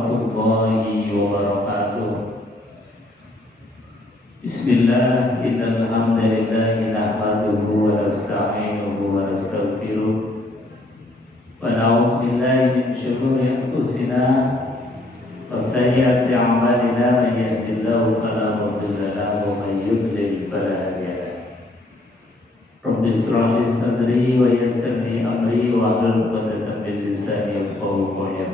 warahmatullahi wabarakatuh. Bismillah, innal hamdalillah nahmaduhu wa nasta'inuhu wa nastaghfiruh wa na'udzu billahi min shururi anfusina wa sayyiati a'malina, man yahdihillahu fala mudilla lahu wa man yudlil fala hadiya lahu. Rabbi shrah li sadri wa yassir li amri wa hlul 'uqdatam min lisani yafqahu qawli.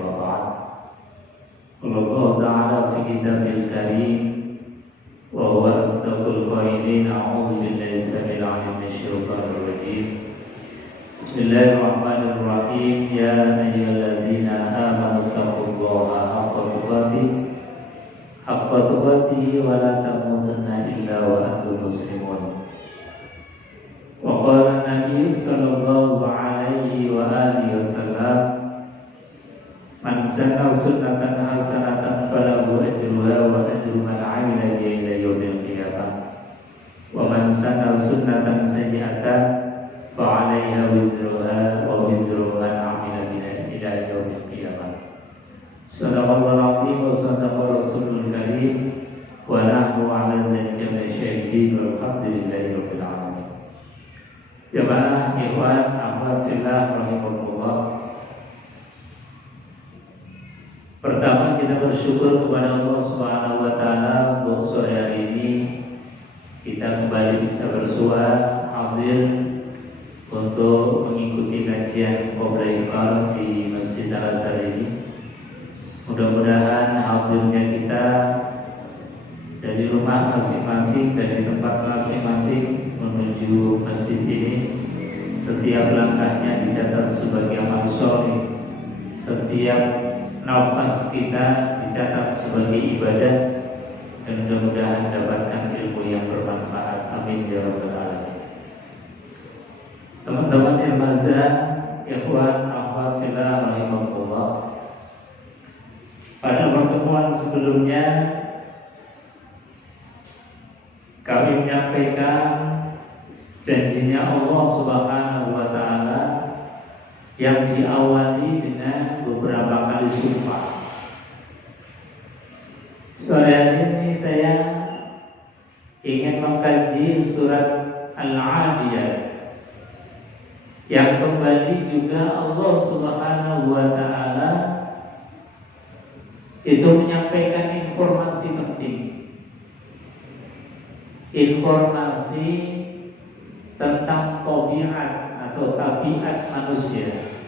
Allah Ta'ala fi kitabil karim wa huwa asdaqul qailin. A'udzu billahi samil 'alim minasyaitonir rajim. Bismillahirrahmanirrahim. Ya ayyuhalladzina amanu taqullaha haqqa tuqatih wa la tamutunna illa wa antum muslimun. Wa qala an-nabiy sallallahu alaihi wa alihi wasallam, man sanna sunnatan hasanatan falahu ajruha wa ajru man 'amila biha ila yaumil qiyamah, wa man sanna sunnatan sayyi'atan fa 'alaiha wizruha wa wizru man 'amila biha ila yaumil qiyamah. Shadaqallahu 'azim wa shadaqa rasulul karim wa nahnu 'ala dzalika minasyahidin walhamdulillahi rabbil alamin. Jamaah ikhwan akhwat fillah rahimakumullah. Pertama, kita bersyukur kepada Allah Subhanahu wa Ta'ala untuk sore hari ini kita kembali bisa bersua hadir untuk mengikuti kajian Qoblal Iftar di Masjid Al-Azhar ini. Mudah-mudahan hadirnya kita dari rumah masing-masing, dari tempat masing-masing menuju masjid ini, setiap langkahnya dicatat sebagai amal sholeh, setiap nafas kita dicatat sebagai ibadah, dan mudah-mudahan mendapatkan ilmu yang bermanfaat. Amin ya rabbal alamin. Teman-teman yang mazhar, ikhwan akhwat fillah rahimakumullah. Pada pertemuan sebelumnya kami menyampaikan janjinya Allah Subhanahu wa Ta'ala yang diawali dengan beberapa kali sumpah. Sore hari ini saya ingin mengkaji surat Al-Adiyat yang kembali juga Allah Subhanahu wa Ta'ala itu menyampaikan informasi penting, informasi tentang tabiat atau tabiat manusia,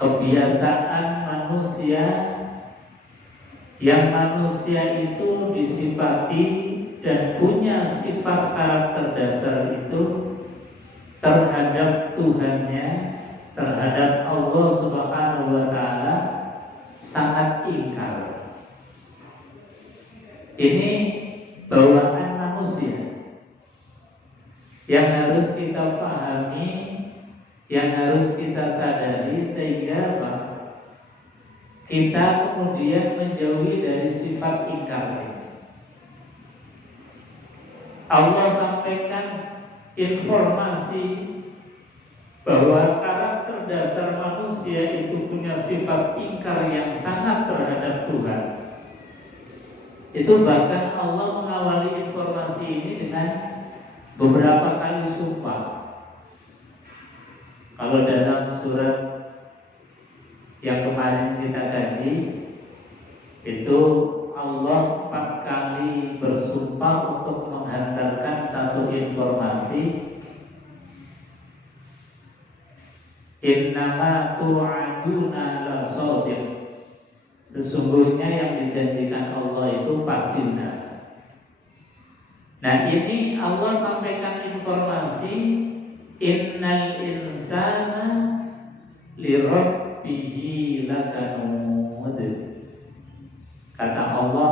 kebiasaan manusia, yang manusia itu disifati dan punya sifat karakter dasar itu terhadap Tuhannya, terhadap Allah Subhanahu wa Ta'ala sangat ingkar. Ini bawaan manusia yang harus kita pahami, yang harus kita sadari, sehingga kita kemudian menjauhi dari sifat ingkar ini. Allah sampaikan informasi bahwa karakter dasar manusia itu punya sifat ingkar yang sangat terhadap Tuhan. Itu bahkan Allah mengawali informasi ini dengan beberapa kali sumpah. Kalau dalam surat yang kemarin kita kaji, itu Allah 4 kali bersumpah untuk menghantarkan satu informasi. Innama tu'aduna la shadiq. Sesungguhnya yang dijanjikan Allah itu pasti benar. Nah, ini Allah sampaikan informasi, innal insana li rabbihi lakanud. Kata Allah,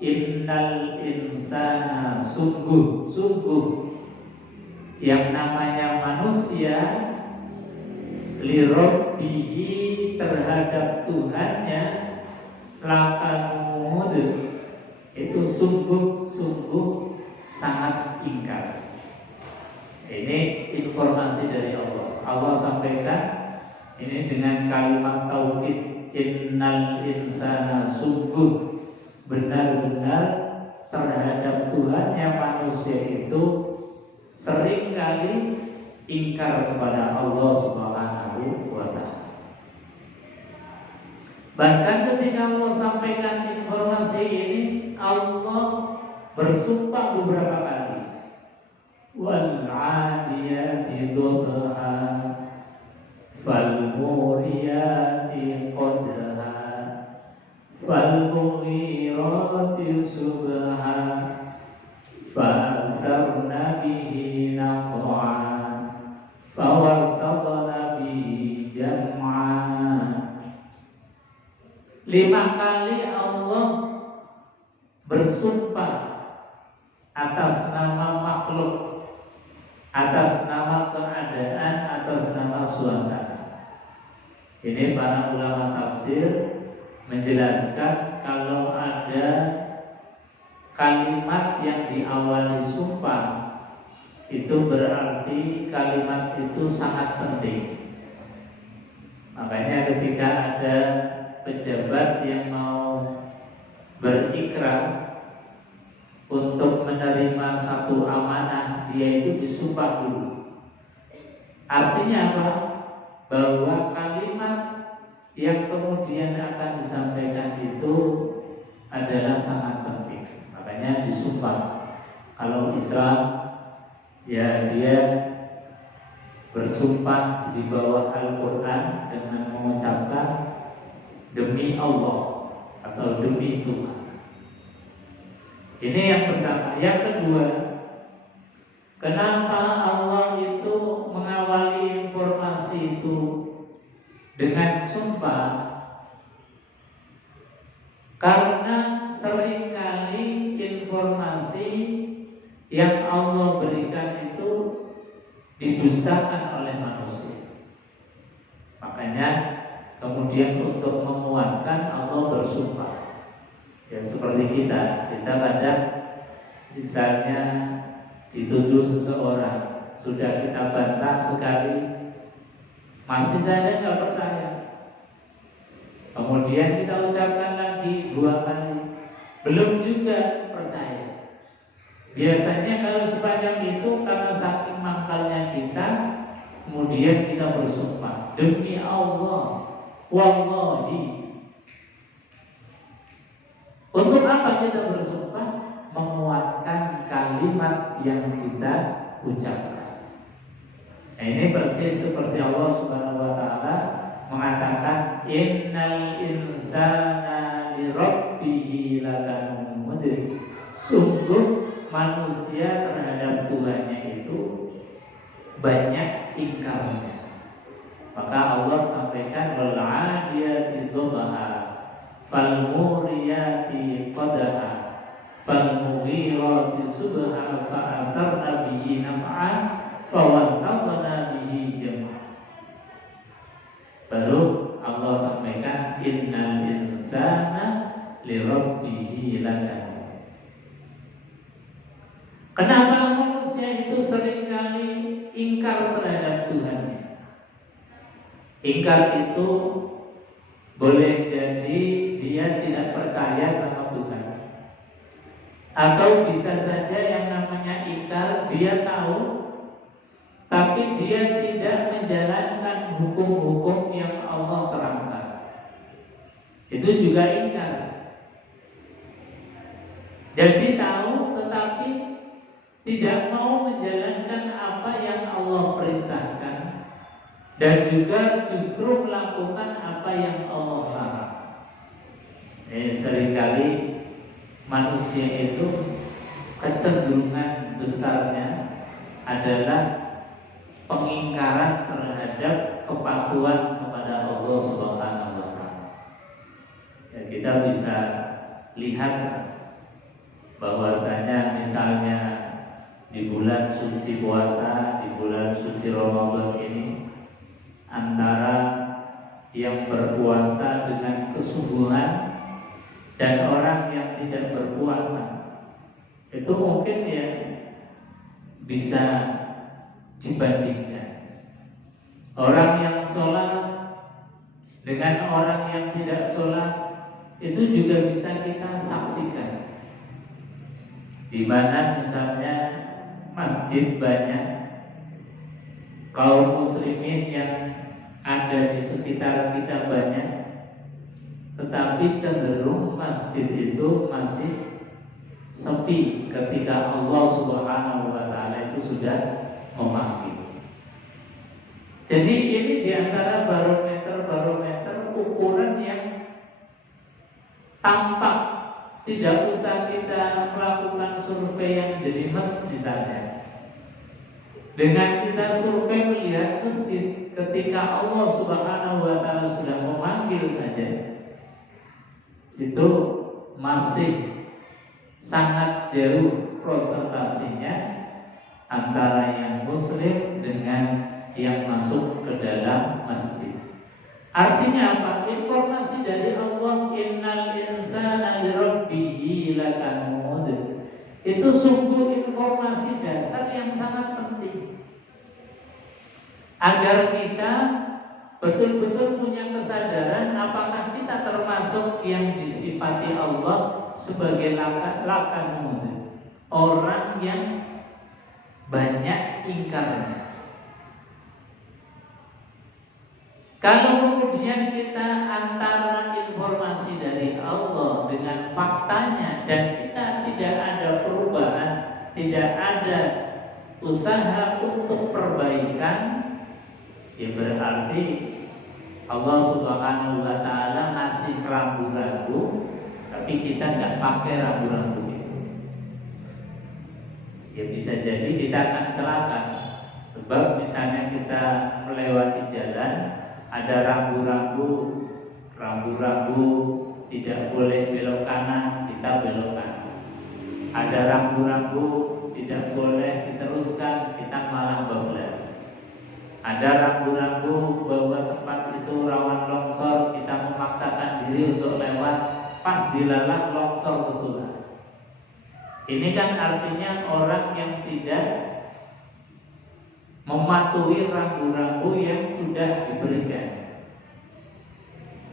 innal insana, sungguh yang namanya manusia, li rabbihi, terhadap Tuhannya, lakanud, itu sungguh sangat ingkar. Ini informasi dari Allah. Allah sampaikan ini dengan kalimat tauhid, innal insana sungguh benar-benar terhadap Tuhannya manusia itu sering kali ingkar kepada Allah Subhanahu wa Ta'ala. Bahkan ketika Allah sampaikan informasi ini, Allah bersumpah beberapa kali. Wal 'adiyati dhabha fal muriyati qadha fal mughirati subha fa'atharna bihi naq'an fawasatna bihi jam'an. 5 kali Allah bersumpah atas nama makhluk, atas nama keadaan, atas nama suasana. Ini para ulama tafsir menjelaskan kalau ada kalimat yang diawali sumpah itu berarti kalimat itu sangat penting. Makanya ketika ada pejabat yang mau berikrar untuk menerima satu amanah, dia itu disumpah dulu. Artinya apa? Bahwa kalimat yang kemudian akan disampaikan itu adalah sangat penting. Makanya disumpah. Kalau Islam, ya dia bersumpah di bawah Al-Quran dengan mengucapkan demi Allah atau demi Tuhan. Ini yang pertama. Yang kedua, kenapa Allah itu mengawali informasi itu dengan sumpah? Karena seringkali informasi yang Allah berikan itu didustakan oleh manusia. Makanya kemudian untuk menguatkan Allah bersumpah. Ya seperti kita kadang misalnya dituduh seseorang, sudah kita bantah sekali, masih saja nggak percaya. Kemudian kita ucapkan lagi 2 kali, belum juga percaya. Biasanya kalau sepanjang itu karena saking mangkalnya kita, kemudian kita bersumpah demi Allah, wallahi. Untuk apa kita bersumpah? Menguatkan kalimat yang kita ucapkan. Nah, ini persis seperti Allah Subhanahu wa Ta'ala mengatakan innal insana li rabbih lakanut. Sungguh manusia terhadap Tuhannya itu banyak ingkarnya. Maka Allah sampaikan wal 'adiyati dhabha fal muriyati qadha fal mughirati subha fa'atharna bihi naf'an fawasatna bihi jam'an. Baru Allah sampaikan innal insana li rabbih lakanut. Kenapa manusia itu seringkali ingkar terhadap Tuhannya? Ingkar itu boleh jadi dia tidak percaya sama Tuhan, atau bisa saja yang namanya ingkar dia tahu tapi dia tidak menjalankan hukum-hukum yang Allah terangkan. Itu juga ingkar. Jadi tahu tetapi tidak mau menjalankan apa yang Allah perintahkan, dan juga justru melakukan apa yang Allah larang. Seringkali manusia itu kecenderungan besarnya adalah pengingkaran terhadap kepatuhan kepada Allah Subhanahu wa Ta'ala. Dan kita bisa lihat bahwasanya misalnya di bulan suci puasa, di bulan suci Ramadan ini, antara yang berpuasa dengan kesungguhan dan orang yang tidak berpuasa itu mungkin ya bisa dibandingkan. Orang yang sholat dengan orang yang tidak sholat, itu juga bisa kita saksikan. Di mana misalnya masjid banyak, kaum muslimin yang ada di sekitar kita banyak, tetapi cenderung masjid itu masih sepi ketika Allah Subhanahu wa Ta'ala itu sudah memanggil. Jadi ini diantara barometer ukuran yang tampak. Tidak usah kita melakukan survei yang jelimet misalnya. Dengan kita survei melihat masjid ketika Allah Subhanahu wa Ta'ala sudah memanggil saja, itu masih sangat jauh prosentasinya antara yang muslim dengan yang masuk ke dalam masjid. Artinya apa? Informasi dari Allah, innal insana lirabbihi lakanud, itu sungguh informasi dasar yang sangat penting agar kita betul-betul punya kesadaran apakah kita termasuk yang disifati Allah sebagai lakanud, orang yang banyak ingkarnya. Kalau kemudian kita antara informasi dari Allah dengan faktanya dan kita tidak ada perubahan, tidak ada usaha untuk perbaikan, ya berarti Allah Subhanahu wa Ta'ala masih ragu-ragu, tapi kita nggak pakai ragu-ragu itu. Ya bisa jadi kita akan celaka. Sebab misalnya kita melewati jalan, ada rambu-rambu tidak boleh belok kanan, kita belok kanan. Ada rambu-rambu tidak boleh diteruskan, kita malah bablas. Ada rambu-rambu bahwa tempat itu rawan longsor, kita memaksakan diri untuk lewat, pas dilalang longsor betulan. Ini kan artinya orang yang tidak mematuhi rambu-rambu yang sudah diberikan.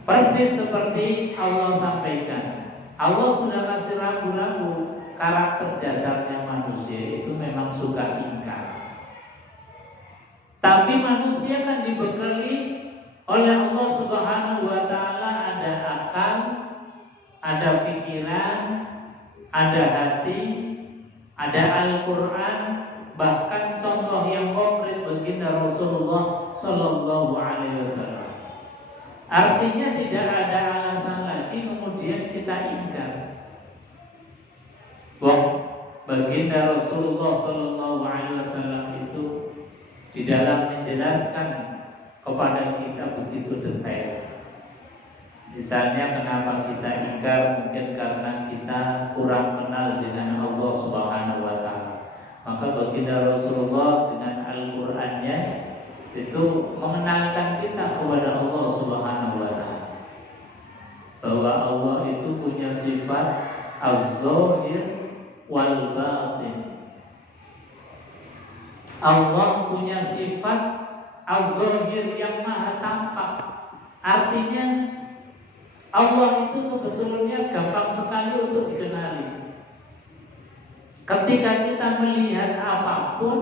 Persis seperti Allah sampaikan, Allah sudah kasih rambu-rambu. Karakter dasarnya manusia itu memang suka ingkar. Tapi manusia kan dibekali oleh Allah Subhanahu wa Ta'ala ada akal, ada pikiran, ada hati, ada Al-Quran, bahkan contoh yang konkret baginda Rasulullah Sallallahu Alaihi Wasallam. Artinya tidak ada alasan lagi kemudian kita ingkar. Baginda Rasulullah Sallallahu Alaihi Wasallam itu di dalam menjelaskan kepada kita begitu detail. Misalnya kenapa kita ingkar, mungkin karena kita kurang kenal dengan Allah Subhanahu wa Ta'ala. Maka baginda Rasulullah dengan Al-Qur'annya itu mengenalkan kita kepada Allah Subhanahu wa Ta'ala, bahwa Allah itu punya sifat az-zahir wal batin. Allah punya sifat az-zahir yang maha tampak. Artinya Allah itu sebetulnya gampang sekali untuk dikenali. Ketika kita melihat apapun,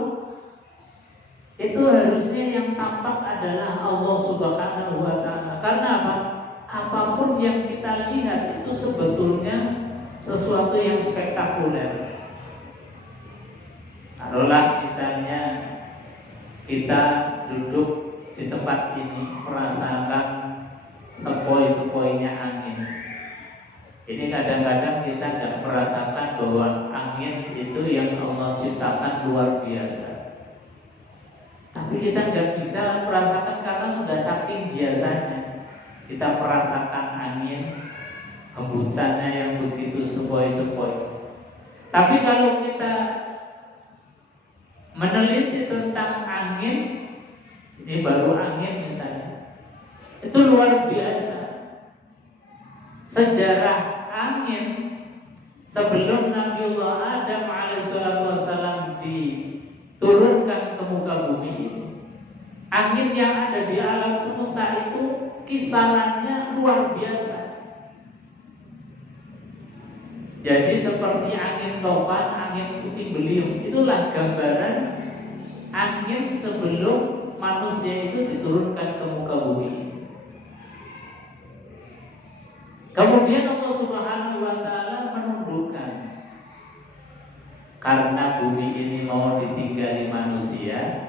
itu harusnya yang tampak adalah Allah Subhanahu wa Ta'ala. Karena apa? Apapun yang kita lihat itu sebetulnya sesuatu yang spektakuler. Taruhlah misalnya kita duduk di tempat ini, merasakan sepoi-sepoinya angin. Ini kadang-kadang kita nggak merasakan bahwa angin itu yang Allah ciptakan luar biasa. Tapi kita nggak bisa merasakan karena sudah saking biasanya kita merasakan angin, hembusannya yang begitu sepoi-sepoi. Tapi kalau kita meneliti tentang angin, ini baru angin misalnya, itu luar biasa. Sejarah angin sebelum Nabiullah Adam alaihissalam diturunkan ke muka bumi ini, angin yang ada di alam semesta itu kisarannya luar biasa. Jadi seperti angin topan, angin puting beliung. Itulah gambaran angin sebelum manusia itu diturunkan ke muka bumi. Kemudian Allah Subhanahu wa Ta'ala menundukkan, karena bumi ini mau ditinggali manusia.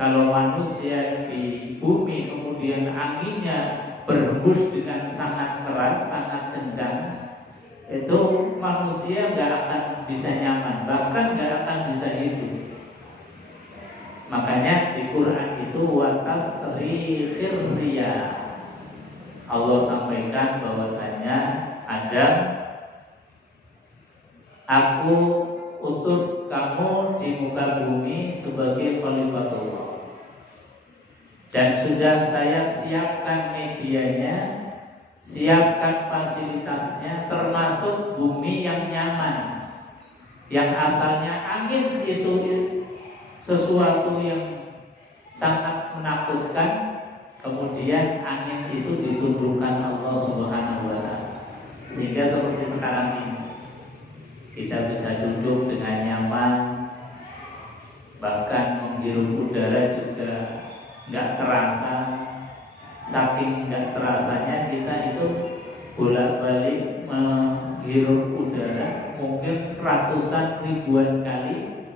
Kalau manusia di bumi kemudian anginnya berhembus dengan sangat keras, sangat kencang, itu manusia gak akan bisa nyaman, bahkan gak akan bisa hidup. Makanya di Quran itu watasri khirriya, Allah sampaikan bahwasanya Adam, aku utus kamu di muka bumi sebagai khalifatullah, dan sudah saya siapkan medianya, siapkan fasilitasnya, termasuk bumi yang nyaman, yang asalnya angin itu sesuatu yang sangat menakutkan. Kemudian angin itu ditundukkan Allah Subhanahu wa Ta'ala, sehingga seperti sekarang ini kita bisa duduk dengan nyaman, bahkan menghirup udara juga nggak terasa. Saking nggak terasanya kita itu bolak-balik menghirup udara mungkin ratusan ribuan kali,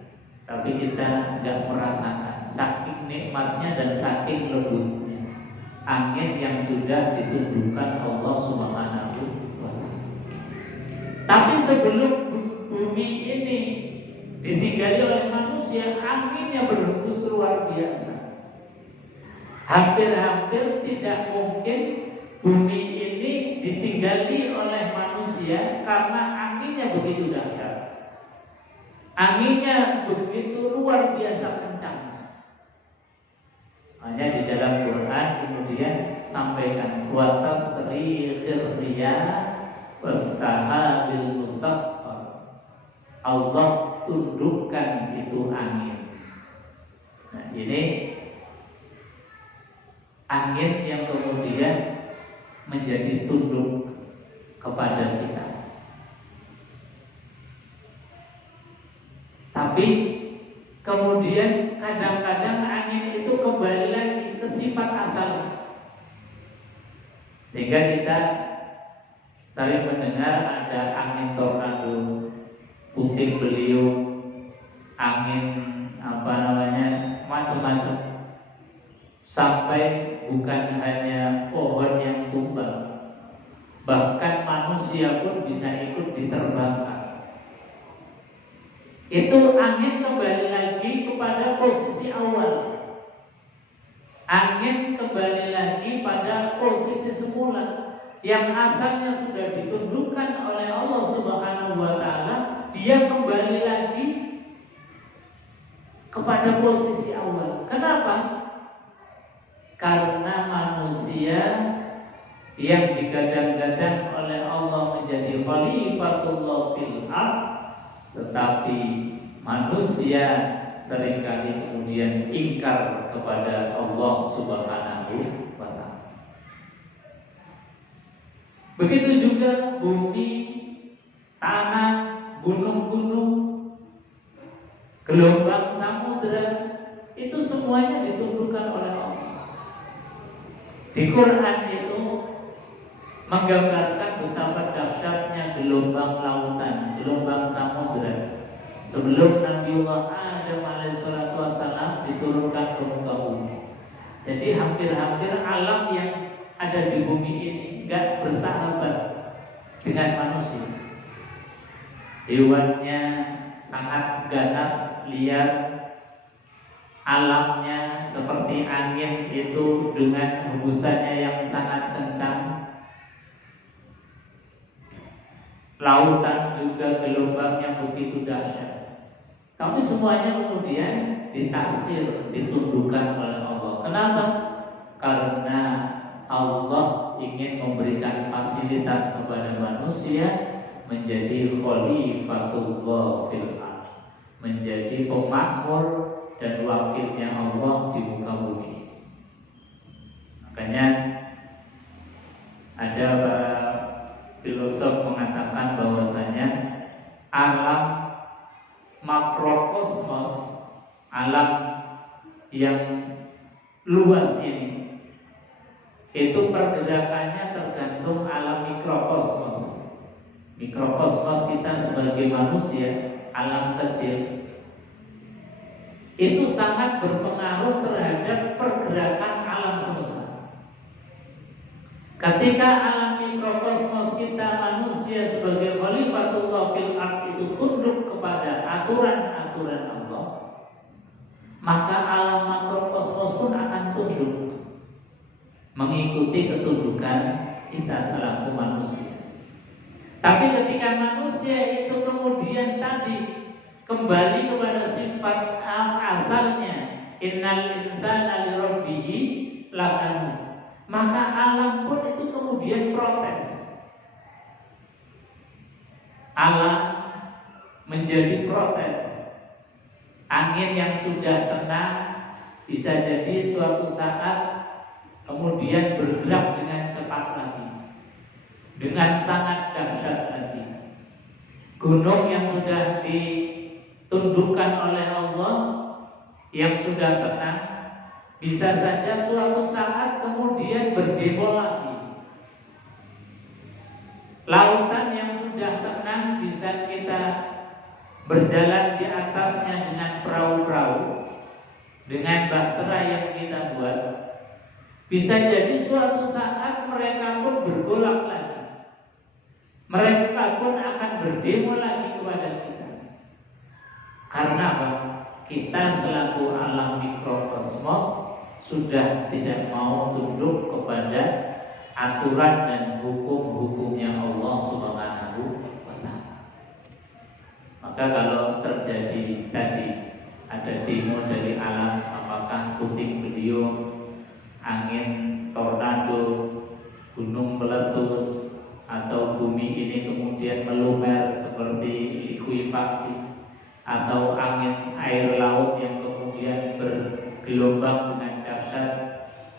tapi kita nggak merasakan saking nikmatnya dan saking lembutnya angin yang sudah ditundukkan Allah Subhanahu wa Ta'ala. Tapi sebelum bumi ini ditinggali oleh manusia, anginnya berhembus luar biasa. Hampir-hampir tidak mungkin bumi ini ditinggali oleh manusia karena anginnya begitu dahsyat. Anginnya begitu luar biasa kencang. Hanya di dalam Quran kemudian sampaikan watasri khirriya wassahabil musaffar, Allah tundukkan itu angin. Nah, ini angin yang kemudian menjadi tunduk kepada kita. Tapi kemudian kadang-kadang angin itu kembali lagi ke sifat asalnya, sehingga kita sering mendengar ada angin tornado, puting beliung, angin macam-macam, sampai bukan hanya pohon yang tumbang, bahkan manusia pun bisa ikut diterbangkan. Itu angin kembali lagi kepada posisi awal. Angin kembali lagi pada posisi semula, yang asalnya sudah ditundukkan oleh Allah Subhanahu wa Ta'ala. Dia kembali lagi kepada posisi awal. Kenapa? Karena manusia yang digadang-gadang oleh Allah menjadi khalifatullah fil ardh, tetapi manusia seringkali kemudian ingkar kepada Allah Subhanahu wa Ta'ala. Begitu juga bumi, tanah, gunung-gunung, gelombang samudra, itu semuanya ditundukkan oleh Allah. Di Quran itu menggambarkan betapa dahsyatnya gelombang lautan, gelombang samudra sebelum Nabiullah Adam alaihissalatu wassalam diturunkan ke muka bumi. Jadi hampir-hampir alam yang ada di bumi ini enggak bersahabat dengan manusia. Hewannya sangat ganas, liar. Alamnya seperti angin itu dengan hembusannya yang sangat kencang. Lautan juga gelombangnya begitu dahsyat. Tapi semuanya kemudian ditaskhir, ditundukkan oleh Allah. Kenapa? Karena Allah ingin memberikan fasilitas kepada manusia menjadi khalifatullah fil ardh, menjadi pemakmur dan wakilnya Allah di muka bumi. Makanya ada para filosof mengatakan bahwasanya alam makrokosmos, alam yang luas ini, itu pergerakannya tergantung alam mikrokosmos. Mikrokosmos kita sebagai manusia, alam kecil, itu sangat berpengaruh terhadap pergerakan alam semesta. Ketika alam mikrokosmos kita manusia sebagai khalifatullah fil ard itu tunduk kepada aturan-aturan Allah, maka alam makrokosmos pun akan tunduk mengikuti ketundukan kita selaku manusia. Tapi ketika manusia itu kemudian tadi kembali kepada sifat asalnya, innal insana li rabbih lakanu, maka alam pun itu kemudian protes. Alam menjadi protes. Angin yang sudah tenang bisa jadi suatu saat kemudian bergerak dengan cepat lagi, dengan sangat dahsyat lagi. Gunung yang sudah ditundukkan oleh Allah, yang sudah tenang, bisa saja suatu saat kemudian berdemo lagi. Lautan yang sudah tenang bisa kita berjalan di atasnya dengan perahu-perahu, dengan bahtera yang kita buat. Bisa jadi suatu saat mereka pun bergolak lagi. Mereka pun akan berdemo lagi kepada kita. Karena apa? Kita selaku alam mikrokosmos sudah tidak mau tunduk kepada aturan dan hukum-hukumnya Allah Subhanahu wa Ta'ala. Maka kalau terjadi tadi ada demo dari alam, apakah puting beliung, angin, tornado, gunung meletus, atau bumi ini kemudian meluber seperti likuifaksi, atau angin air laut yang kemudian bergelombang dengan dahsyat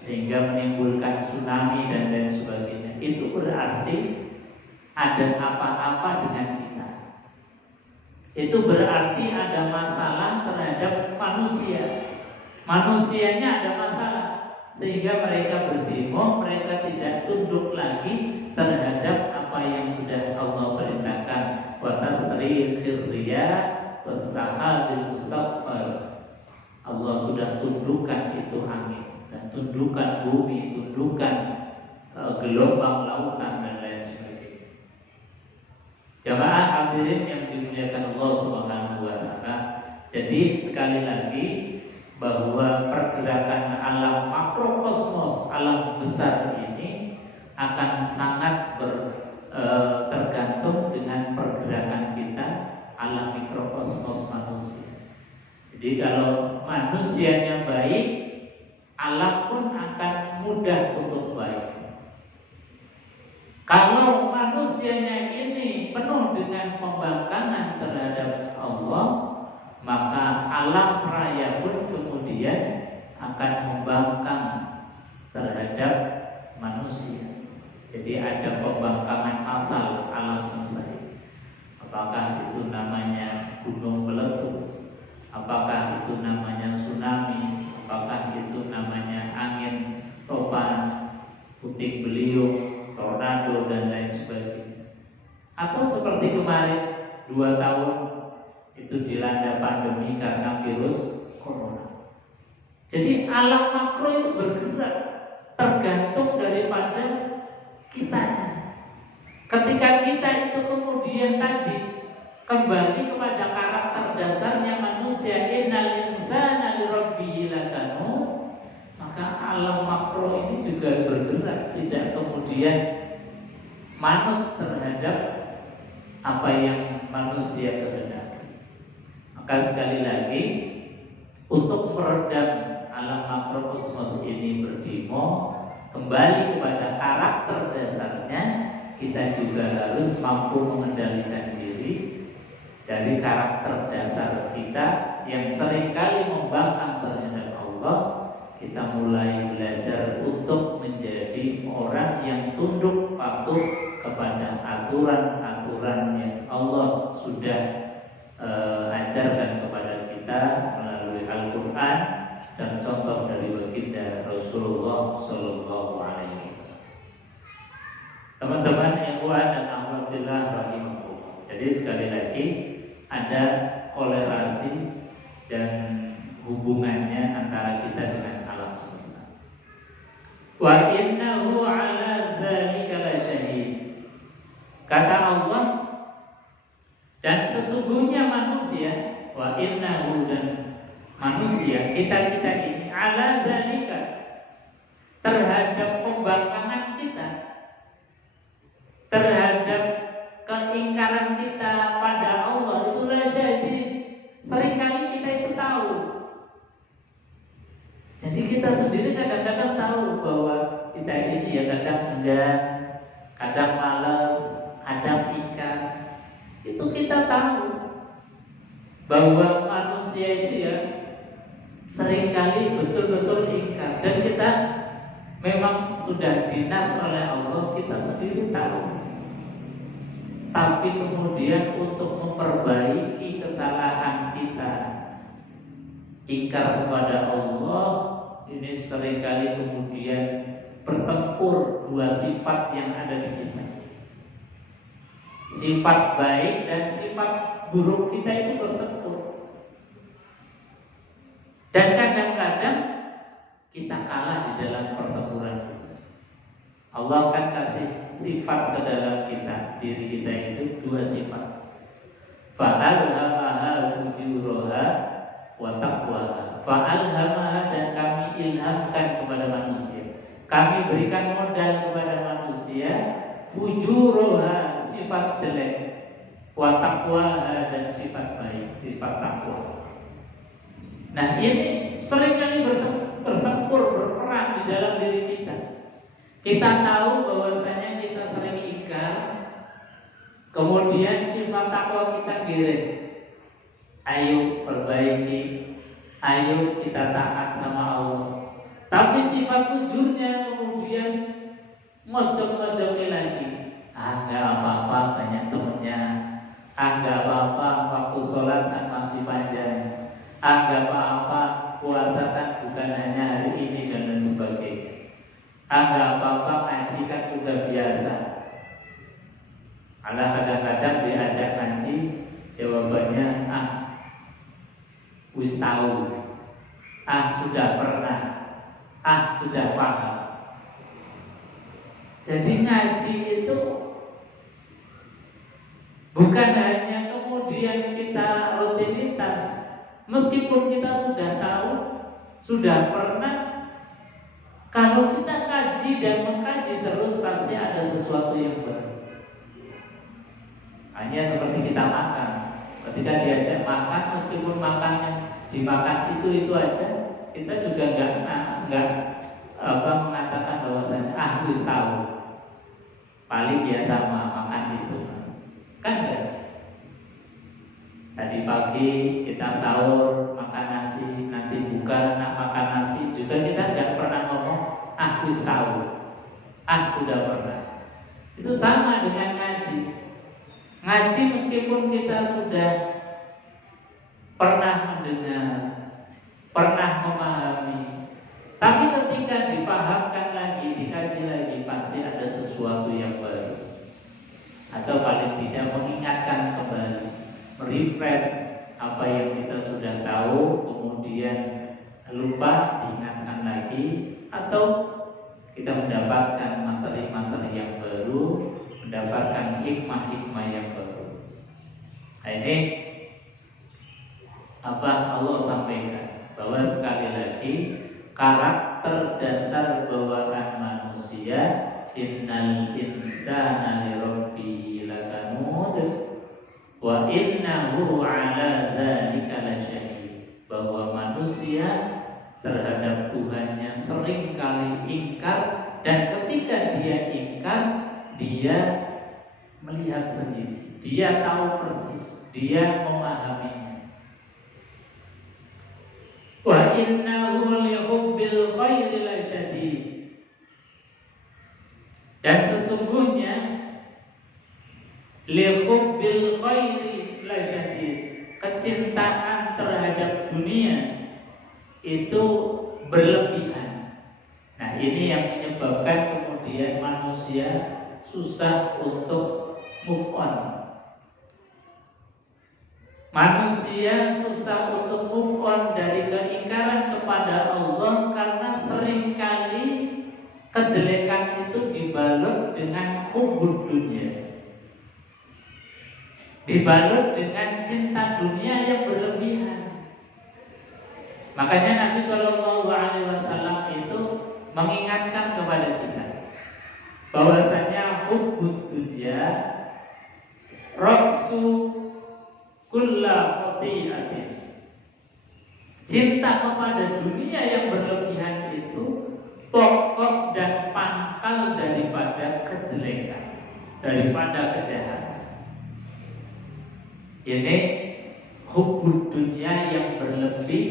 sehingga menimbulkan tsunami dan lain sebagainya, itu berarti ada apa-apa dengan kita. Itu berarti ada masalah terhadap manusia. Manusianya ada masalah sehingga mereka berdemo, mereka tidak tunduk lagi terhadap apa yang sudah Allah perintahkan. Wa tasrifir riyah was-sahabil musaffar. Allah sudah tundukkan itu angin dan tundukkan bumi, tundukkan gelombang lautan dan lain sebagainya. Jamaah hadirin yang dimuliakan Allah Subhanahu wa Ta'ala. Jadi sekali lagi bahwa pergerakan alam makrokosmos, alam besar ini akan sangat tergantung dengan pergerakan kita alam mikrokosmos manusia. Jadi kalau manusianya baik, alam pun akan mudah untuk baik. Kalau manusianya ini penuh dengan pembangkangan terhadap Allah, maka alam raya pun kemudian akan membangkang terhadap manusia. Jadi ada pembangkangan asal alam semesta ini. Apakah itu namanya gunung meletus, apakah itu namanya tsunami, apakah itu namanya angin topan, puting beliung, tornado dan lain sebagainya. Atau seperti kemarin 2 tahun itu dilanda pandemi karena virus corona. Jadi alam makro itu bergerak tergantung daripada kitanya. Ketika kita itu kemudian tadi kembali kepada karakter dasarnya manusia, innal insana li rabbih lakanu, maka alam makro ini juga bergerak, tidak kemudian manut terhadap apa yang manusia kehendaki. Maka sekali lagi, untuk meredam alam makrokosmos ini berdemo kembali kepada karakter dasarnya, kita juga harus mampu mengendalikan diri dari karakter dasar kita yang seringkali membangkang terhadap Allah. Kita mulai belajar untuk menjadi orang yang tunduk patuh kepada aturan-aturan yang Allah sudah ajarkan kepada kita melalui Al-Quran dan contoh dari baginda Rasulullah Sallallahu Alaihi Wasallam. Teman-teman ikhwan dan akhwatillah rahimakumullah. Jadi sekali lagi ada kolerasi dan hubungannya antara kita dengan alam semesta. Wa innahu ala dzalika lasyahid. Kata Allah, dan sesungguhnya manusia, wa innahu, dan manusia, kita ini ala dzalika, terhadap pembangkangan kita, terhadap keingkaran kita pada Allah, itu lasyahid. Seringkali kita itu tahu. Jadi kita sendiri kadang-kadang tahu bahwa kita ini ya kadang enggan, kadang malas, kadang ingkar. Itu kita tahu bahwa manusia itu ya seringkali betul-betul ingkar, dan kita memang sudah dinas oleh Allah, kita sendiri tahu. Tapi kemudian untuk memperbaiki kesalahan kita, ingkar kepada Allah, ini seringkali kemudian bertempur dua sifat yang ada di kita. Sifat baik dan sifat buruk kita itu bertempur. Dan kadang-kadang kita kalah di dalam pertempuran itu. Allah kan kasih sifat ke dalam kita, diri kita itu dua sifat. Fa'alhamaha fujuraha wa taqwaha. Fa'alhamaha, dan kami ilhamkan kepada manusia, kami berikan modal kepada manusia fujuraha, sifat jelek, wa taqwaha, dan sifat baik, sifat takwa. Nah, ini seringkali bertempur, berperang di dalam diri kita. Kita tahu bahwasanya kita sering ingkar, kemudian sifat takwa kita giring. Ayo perbaiki, ayo kita taat sama Allah. Tapi sifat fujurnya kemudian ngojok-ngojoki lagi. Enggak apa-apa, banyak temennya. Enggak apa-apa, waktu sholat kan masih panjang. Enggak apa-apa, puasa kan bukan hanya hari ini, dan lain sebagainya. Enggak apa-apa, ngaji kan sudah biasa. Malah kadang-kadang diajak ngaji, jawabannya wis tahu, sudah pernah, sudah paham. Jadi ngaji itu bukan hanya kemudian kita rutinitas, meskipun kita sudah tahu, sudah pernah. Kalau kita kaji dan mengkaji terus, pasti ada sesuatu yang baru. Hanya seperti kita makan. Ketika diajak makan, meskipun makannya dimakan itu aja, kita juga enggak mengatakan bahwasanya wis tahu. Paling biasa makan itu. Kan enggak? Tadi pagi kita sahur makan nasi, nanti buka makan nasi, juga kita enggak pernah ngomong wis tahu, sudah pernah. Itu sama dengan ngaji. Ngaji meskipun kita sudah pernah mendengar, pernah memahami, tapi ketika dipahamkan lagi, dikaji lagi, pasti ada sesuatu yang baru. Atau paling tidak mengingatkan kembali, merefresh apa yang kita sudah tahu, kemudian lupa, diingatkan lagi, atau kita mendapatkan materi-materi yang baru, mendapatkan hikmah-hikmah yang baru. Nah, ini Allah sampaikan bahwa sekali lagi karakter dasar bawaan manusia, innal insana lirabbihi lakanud wa innahu ala dzalika lasyahid, bahwa manusia terhadap Tuhannya sering kali ingkar, dan ketika dia ingkar, dia melihat sendiri, dia tahu persis, dia memahaminya. Wa innahu li hubbil khairi lasyadid, Dan sesungguhnya lihubbil khairi lasyadid, kecintaan terhadap dunia itu berlebihan. Nah, ini yang menyebabkan kemudian manusia susah untuk move on. Manusia susah untuk move on dari keingkaran kepada Allah karena seringkali kejelekan itu dibalut dengan hubud dunia, dibalut dengan cinta dunia yang berlebihan. Makanya Nabi Shallallahu Alaihi Wasallam itu mengingatkan kepada kita bahwasanya hubud dunia raksu kulla khati'atin, cinta kepada dunia yang berlebihan itu pokok dan pangkal daripada kejelekan, daripada kejahatan. Ini hubud dunia yang berlebih,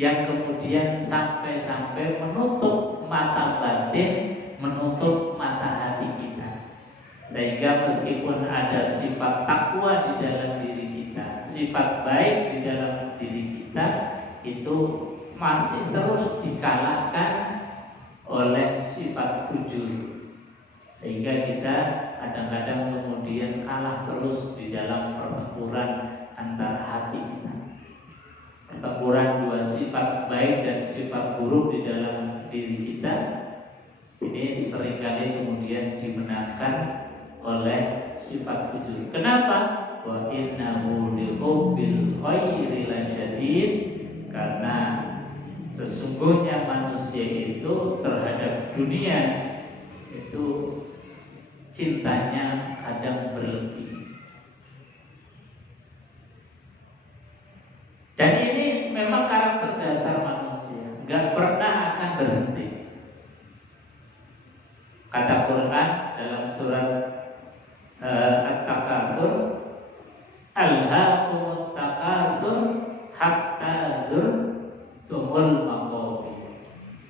yang kemudian sampai-sampai menutup mata batin, menutup mata hati kita, sehingga meskipun ada sifat takwa di dalam diri kita, sifat baik di dalam diri kita, itu masih terus dikalahkan oleh sifat fujur, sehingga kita kadang-kadang kemudian kalah terus di dalam pertempuran antara hati kita, pertempuran dua sifat baik dan sifat buruk di dalam diri kita. Ini seringkali kemudian dimenangkan oleh sifat fujur. Kenapa? Wa innahu lihubbil khairi lasyadid, karena sesungguhnya manusia itu terhadap dunia itu cintanya kadang berlebih. Dan ini memang karakter dasar manusia, nggak pernah akan berhenti. Kata Quran dalam surat At-Takatsur, alhaakumut takatsur hatta zurtumul maqabir.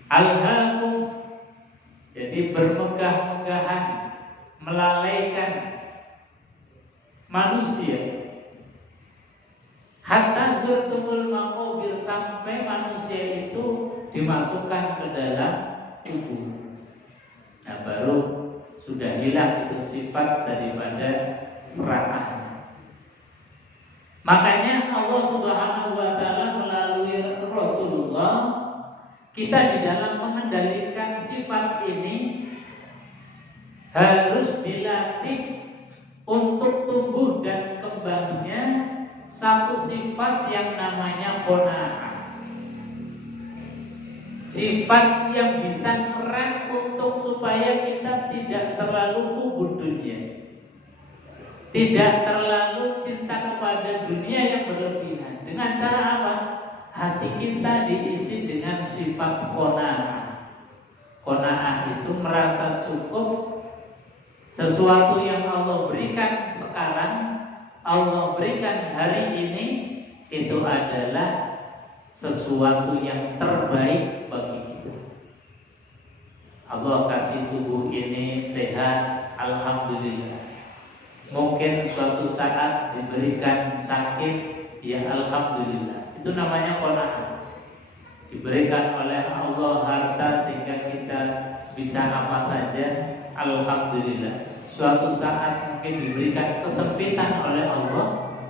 Alhaakum, jadi bermegah-megahan, melalaikan manusia, hatta zurtumul maqabir, sampai manusia itu dimasukkan ke dalam kubur. Nah, baru sudah hilang itu sifat daripada serakah. Makanya Allah Subhanahu wa taala melalui Rasulullah, kita di dalam mengendalikan sifat ini harus dilatih untuk tumbuh dan kembangnya satu sifat yang namanya qanaah. Sifat yang bisa ngerem untuk supaya kita tidak terlalu hubud dunia, tidak terlalu cinta kepada dunia yang berlebihan. Dengan cara apa? Hati kita diisi dengan sifat qanaah. Qanaah itu merasa cukup sesuatu yang Allah berikan sekarang, Allah berikan hari ini, itu adalah sesuatu yang terbaik bagi kita. Allah kasih tubuh ini sehat, alhamdulillah. Mungkin suatu saat diberikan sakit, ya alhamdulillah. Itu namanya qanaah. Diberikan oleh Allah harta sehingga kita bisa apa saja, alhamdulillah. Suatu saat mungkin diberikan kesempitan oleh Allah,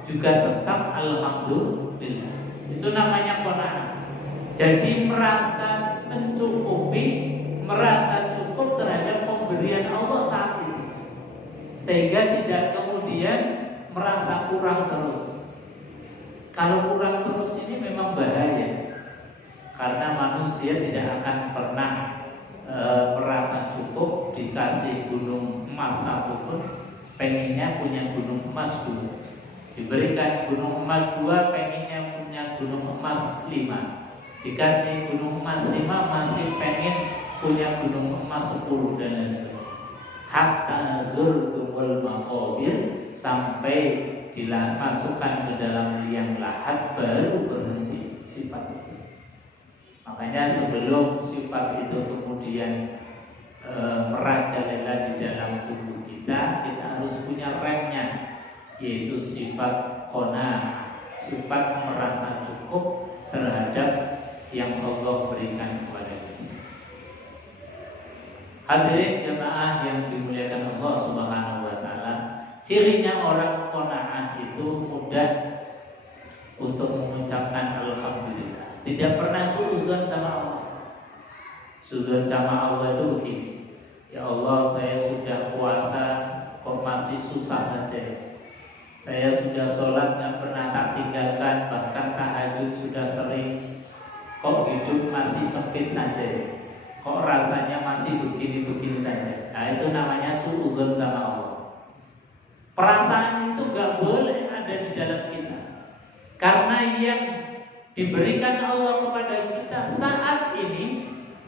juga tetap alhamdulillah. Itu namanya qanaah. Jadi merasa mencukupi, merasa cukup terhadap pemberian Allah saat ini, sehingga tidak kemudian merasa kurang terus. Kalau kurang terus ini memang bahaya, karena manusia tidak akan pernah merasa cukup. Dikasih gunung emas satu pun pengennya punya gunung emas 2. Diberikan gunung emas 2, pengennya punya gunung emas 5. Dikasih gunung emas 5, masih pengen punya gunung emas 10 dan lain-lain. Hatta zurtumul maqabir, sampai dimasukkan ke dalam liang lahat baru berhenti sifat itu. Makanya sebelum sifat itu kemudian merajalela di dalam tubuh kita, kita harus punya remnya, yaitu sifat qanaah, sifat merasa cukup terhadap yang Allah berikan kepada kita. Hadirin jemaah yang dimuliakan Allah Subhanahu wa taala, cirinya orang qanaah itu mudah untuk mengucapkan alhamdulillah, tidak pernah suudzon sama Allah. Suudzon sama Allah itu begini, ya Allah, saya sudah puasa kok masih susah saja. Saya sudah sholat gak pernah tak tinggalkan, bahkan tahajud sudah sering, kok hidup masih sempit saja, kok rasanya masih begini-begini saja. Nah, itu namanya suudzon sama Allah. Perasaan itu gak boleh ada di dalam kita, karena yang diberikan Allah kepada kita saat ini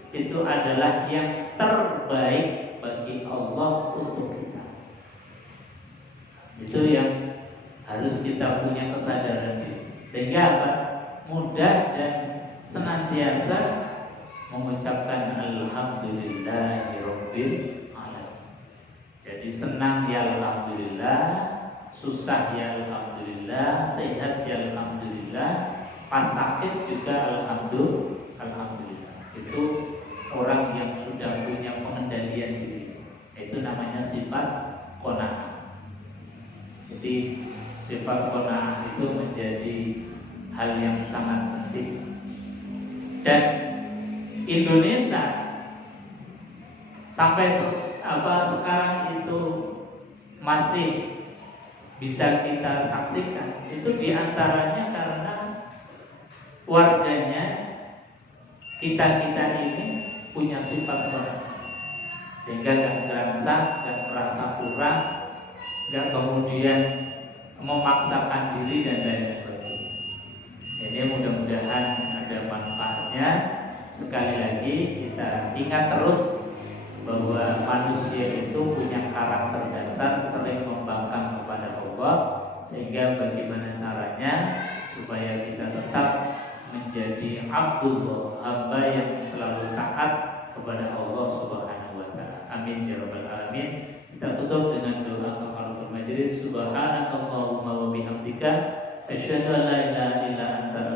itu adalah yang terbaik bagi Allah untuk kita. Itu yang harus kita punya kesadaran diri, sehingga apa? Mudah dan senantiasa mengucapkan alhamdulillahirabbil alamin. Jadi senang ya alhamdulillah, susah ya alhamdulillah, sehat ya alhamdulillah, pas sakit juga alhamdulillah. Itu orang yang sudah punya pengendalian diri. Itu namanya sifat qanaah. Jadi sifat qanaah itu menjadi hal yang sangat penting. Dan Indonesia sampai sekarang itu masih bisa kita saksikan, itu diantaranya karena warganya kita ini punya sifat qanaah, sehingga gak gerangsang, gak merasa kurang, gak kemudian memaksakan diri dan lain sebagainya. Jadi mudah-mudahan ada manfaatnya. Sekali lagi kita ingat terus bahwa manusia itu punya karakter dasar sering membangkang kepada Allah, sehingga bagaimana caranya supaya kita tetap menjadi Abdullah, hamba yang selalu taat kepada Allah Subhanahu wa taala. Amin ya rabbal alamin. Kita tutup dengan doa kafaratul majelis. Subhanakallahumma wa bihamdika asyhadu an la ilaha illa anta